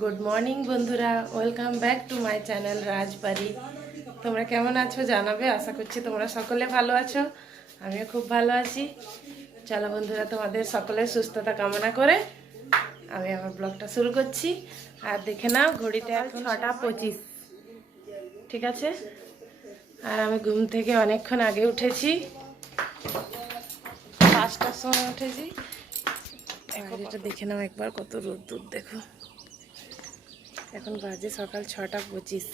Good morning বন্ধুরা, welcome back to my channel Rajbari. তোমরা কেমন আছো জানাবে। আশা করছি তোমরা সকলে ভালো আছো, আমিও খুব ভালো আছি। চলো বন্ধুরা, তোমাদের সকলের সুস্থতা কামনা করে আমি আমার ব্লগটা শুরু করছি। আর দেখে নাও, ঘড়িতে এখন 6:25, ঠিক আছে। আর আমি ঘুম থেকে অনেকক্ষণ আগে উঠেছি, 5টার সময় উঠেছি। এটা দেখে নাও একবার, কত রোদ্দুর দেখো। এখন বাজে সকাল 6:25।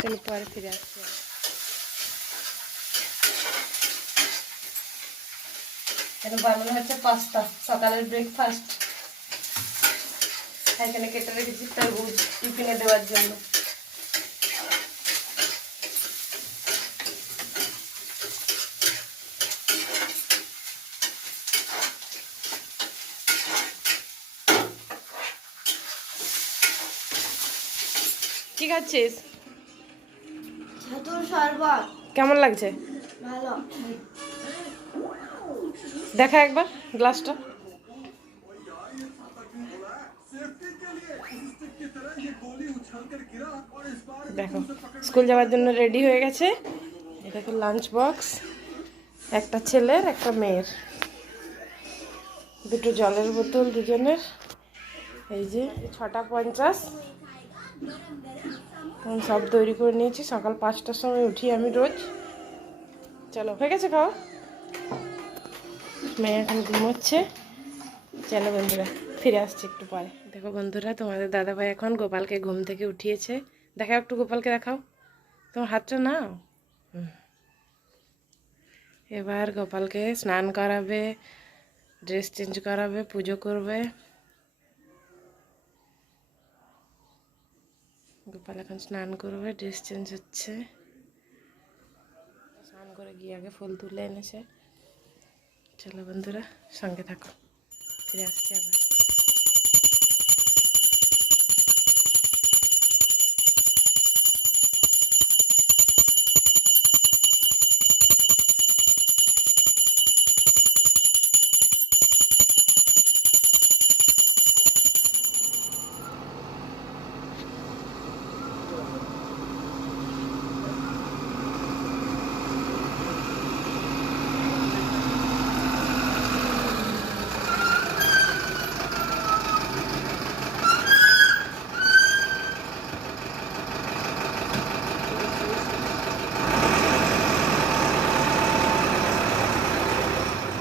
চলো পরে ফিরে আসছি। এখন বানানো হচ্ছে পাস্তা, সকালের ব্রেকফাস্ট। এখানে কেটে রেখেছি তরমুজ টিফিনে দেওয়ার জন্য। কি খাচ্ছিস? ছাতুর শরবত। কেমন লাগছে? ভালো। দেখা একবার গ্লাসটা। দেখো, স্কুল যাওয়ার জন্য রেডি হয়ে গেছে। এটা দেখো লাঞ্চ বক্স, একটা ছেলের একটা মেয়ের, দুটো জলের বোতল দুজনের। এই যে 6:50, আমি সব তৈরি করে নিয়েছি। সকাল 5টার সময় উঠি আমি রোজ। চলো, হয়ে গেছে খাওয়া। মেয়ে এখন ঘুমোচ্ছে। চলো বন্ধুরা, ফিরে আসছি একটু পরে। দেখো বন্ধুরা, তোমাদের দাদাভাই এখন গোপালকে ঘুম থেকে উঠিয়েছে। দেখাও একটু, গোপালকে দেখাও, তোমার হাতটা নাও। এবার গোপালকে স্নান করাবে, ড্রেস চেঞ্জ করাবে, পুজো করবে। গোপাল এখন স্নান করবে, ড্রেস চেঞ্জ হচ্ছে। স্নান করে গিয়ে আগে ফুল তুলে এনেছে। চলো বন্ধুরা, সঙ্গে থাকো, ফিরে আসছি আবার।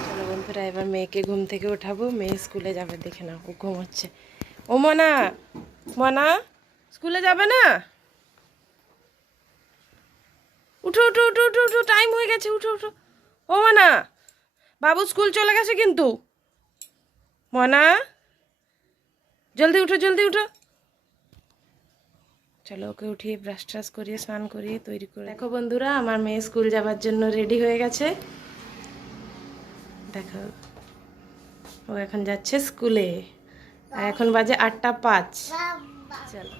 চলো বন্ধুরা, এবার মেয়েকে ঘুম থেকে উঠাবো। মেয়ে স্কুলে যাবে, দেখে নাও ও ঘুমোচ্ছে। ও মনা, মনা স্কুলে যাবে না? উঠো উঠো উঠো উঠো উঠো, টাইম হয়ে গেছে, উঠো উঠো। ও মনা, বাবু স্কুল চলে গেছে কিন্তু। মনা, জলদি উঠো জলদি উঠো। চলো, ওকে উঠিয়ে ব্রাশ ট্রাশ করিয়ে স্নান করিয়ে তৈরি করে। দেখো বন্ধুরা, আমার মেয়ে স্কুল যাবার জন্য রেডি হয়ে গেছে। দেখো, ও এখন যাচ্ছে স্কুলে। আর এখন বাজে 8:05। চলো।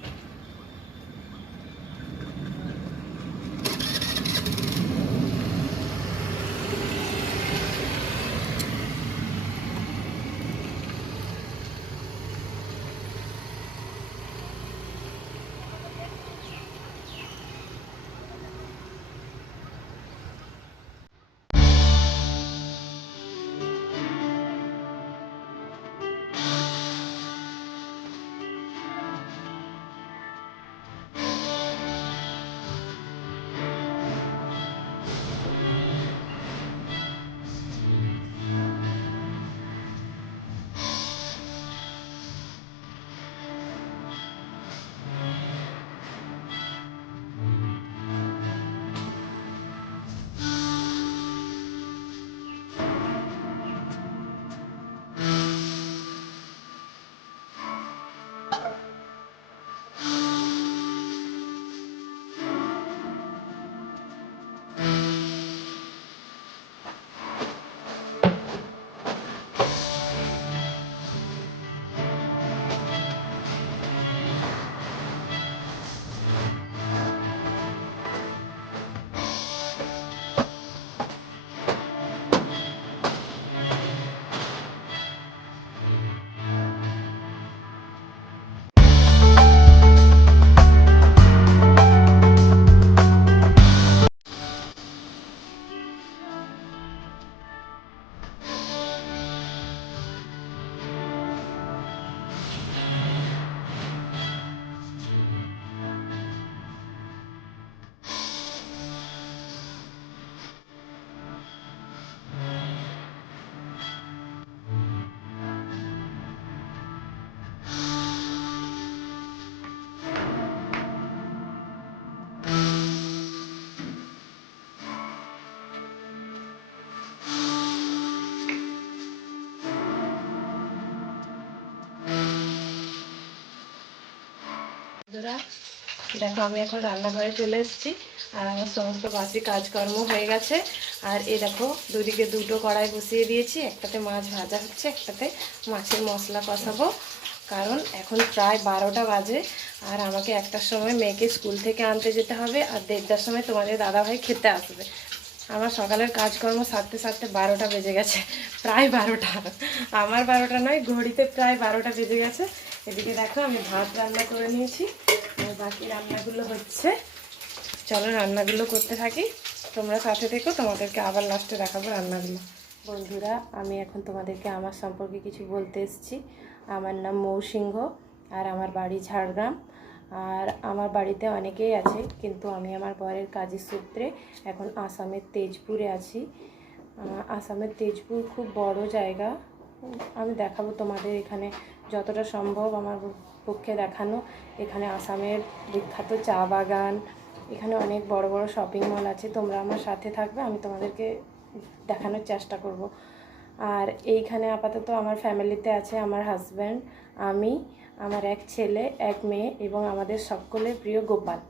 বন্ধুরা দেখো আমি এখন রান্নাঘরে চলে এসেছি আর আমার সমস্ত বাসি কাজকর্ম হয়ে গেছে। আর এই দেখো দুদিকে দুটো কড়াই বসিয়ে দিয়েছি, একটাতে মাছ ভাজা হচ্ছে, একটাতে মাছের মশলা কষাবো। কারণ এখন প্রায় 12টা বাজে আর আমাকে 1টার সময় মেয়েকে স্কুল থেকে আনতে যেতে হবে আর 1:30টার সময় তোমাদের দাদাভাই খেতে আসবে। আমার সকালের কাজকর্ম সারতে সারতে 12টা বেজে গেছে, প্রায় 12টা। আমার 12টা নয়, ঘড়িতে প্রায় 12টা বেজে গেছে। এদিকে দেখো আমি ভাত রান্না করে নিয়েছি আর বাকি রান্নাগুলো হচ্ছে। চলো রান্নাগুলো করতে থাকি, তোমরা সাথে থেকো, তোমাদেরকে আবার লাস্টে দেখাবো রান্নাগুলো। বন্ধুরা আমি এখন তোমাদেরকে আমার সম্পর্কে কিছু বলতে এসেছি। আমার নাম মৌসিংহ আর আমার বাড়ি ঝাড়গ্রাম। আর আমার বাড়িতে অনেকেই আছে, কিন্তু আমি আমার বরের কাজের সূত্রে এখন আসামের তেজপুরে আছি। আসামের তেজপুর খুব বড় জায়গা, আমি দেখাবো তোমাদের এখানে যতটা সম্ভব আমার পক্ষে দেখানো। এখানে আসামের বিখ্যাত চা বাগান, এখানে অনেক বড় বড় শপিং মল আছে। তোমরা আমার সাথে থাকবে, আমি তোমাদেরকে দেখানোর চেষ্টা করব। আর এইখানে আপাতত আমার ফ্যামিলিতে আছে আমার হাজব্যান্ড, আমি, আমার এক ছেলে এক মেয়ে এবং আমাদের সকলের প্রিয় গোপাল।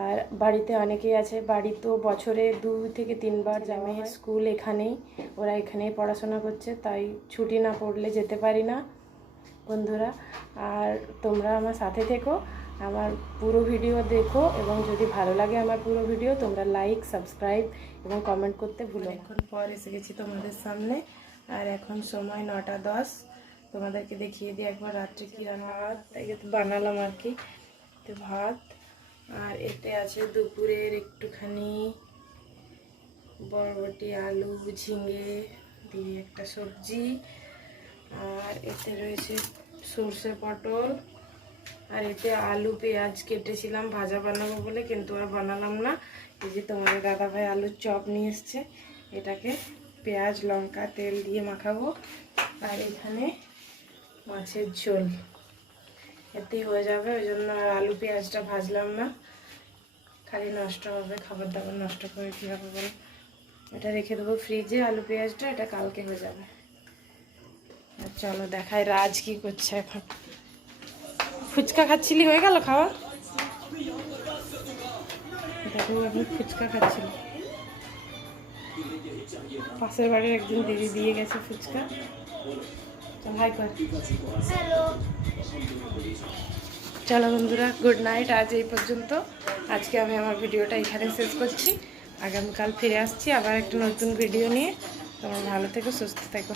আর বাড়িতে অনেকেই আছে, বাড়ি তো বছরে 2 থেকে 3 বার যাওয়া হয়। স্কুল এখানেই, ওরা এখানেই পড়াশোনা করছে, তাই ছুটি না পড়লে যেতে পারি না বন্ধুরা। আর তোমরা আমার সাথে থেকো, আমার পুরো ভিডিও দেখো এবং যদি ভালো লাগে আমার পুরো ভিডিও তোমরা লাইক, সাবস্ক্রাইব এবং কমেন্ট করতে ভুলো। এখন পর এসে গেছি তোমাদের সামনে আর এখন সময় 9টা 10। তোমাদেরকে দেখিয়ে দিই একবার রাত্রে কী ভাত বানালাম আর কি। তো ভাত আর এতে আছে দুপুরের একটুখানি বরবটি, আলু, ঝিঙে দিয়ে একটা সবজি। আর এতে রয়েছে সর্ষে পটল। আর এতে আলু পেঁয়াজ কেটেছিলাম ভাজা বানাবো বলে, কিন্তু আর বানালাম না। এই যে তোমাদের দাদাভাই আলুর চপ নিয়ে এসছে, এটাকে পেঁয়াজ লঙ্কা তেল দিয়ে মাখাবো। আর এখানে মাছের ঝোল, এতেই হয়ে যাবে, ওই জন্য আলু পেঁয়াজটা ভাজলাম না, খালি নষ্ট হবে, খাবার দাবার নষ্ট করে কী হবে বলো। এটা রেখে দেবো ফ্রিজে, আলু পেঁয়াজটা, এটা কালকে হয়ে যাবে। আর চলো দেখায় রাজ কি করছে এখন। ফুচকা খাচ্ছিলি, হয়ে গেল খাওয়া? দেখো আমি ফুচকা খাচ্ছিল, পাশের বাড়ির একজন দিদি দিয়ে গেছে ফুচকা। চল হাই কর। চলো বন্ধুরা গুড নাইট, আজ এই পর্যন্ত। আজকে আমি আমার ভিডিওটা এখানে শেষ করছি, আগামীকাল ফিরে আসছি আবার একটা নতুন ভিডিও নিয়ে। তোমরা ভালো থেকো, সুস্থ থেকো।